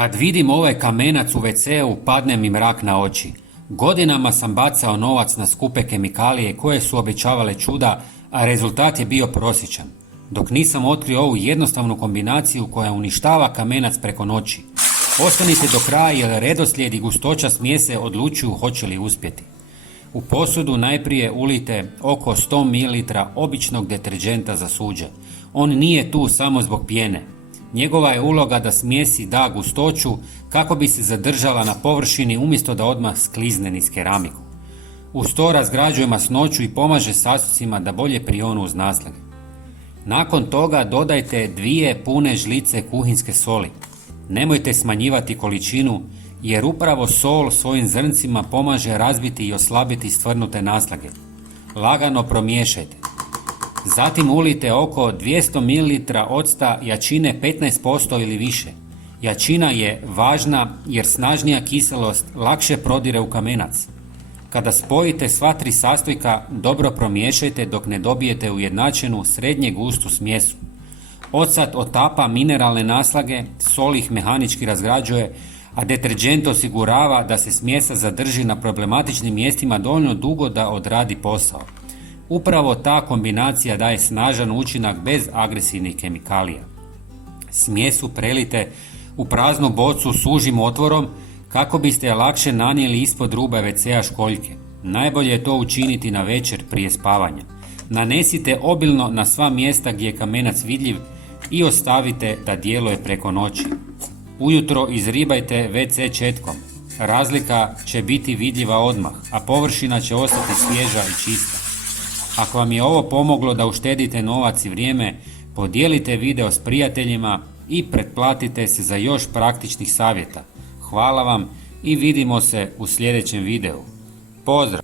Kad vidim ovaj kamenac u WC-u, padne mi mrak na oči. Godinama sam bacao novac na skupe kemikalije koje su obećavale čuda, a rezultat je bio prosječan. Dok nisam otkrio ovu jednostavnu kombinaciju koja uništava kamenac preko noći. Ostanite do kraja jer redoslijed i gustoća smjese odlučuju hoće li uspjeti. U posudu najprije ulijte oko 100 ml običnog deterđenta za suđe. On nije tu samo zbog pjene. Njegova je uloga da smjesi da gustoću kako bi se zadržala na površini umjesto da odmah sklizne niz keramiku. Uz to razgrađuje masnoću i pomaže sastojcima da bolje prionu uz naslage. Nakon toga dodajte 2 pune žlice kuhinjske soli. Nemojte smanjivati količinu jer upravo sol svojim zrncima pomaže razbiti i oslabiti stvrnute naslage. Lagano promiješajte. Zatim ulijte oko 200 ml octa jačine 15% ili više. Jačina je važna jer snažnija kiselost lakše prodire u kamenac. Kada spojite sva 3 sastojka, dobro promiješajte dok ne dobijete ujednačenu srednje gustu smjesu. Ocat otapa mineralne naslage, sol ih mehanički razgrađuje, a deterđent osigurava da se smjesa zadrži na problematičnim mjestima dovoljno dugo da odradi posao. Upravo ta kombinacija daje snažan učinak bez agresivnih kemikalija. Smjesu prelite u praznu bocu s užim otvorom kako biste je lakše nanijeli ispod ruba WC-a školjke. Najbolje je to učiniti na večer prije spavanja. Nanesite obilno na sva mjesta gdje je kamenac vidljiv i ostavite da djeluje preko noći. Ujutro izribajte WC četkom. Razlika će biti vidljiva odmah, a površina će ostati svježa i čista. Ako vam je ovo pomoglo da uštedite novac i vrijeme, podijelite video s prijateljima i pretplatite se za još praktičnih savjeta. Hvala vam i vidimo se u sljedećem videu. Pozdrav!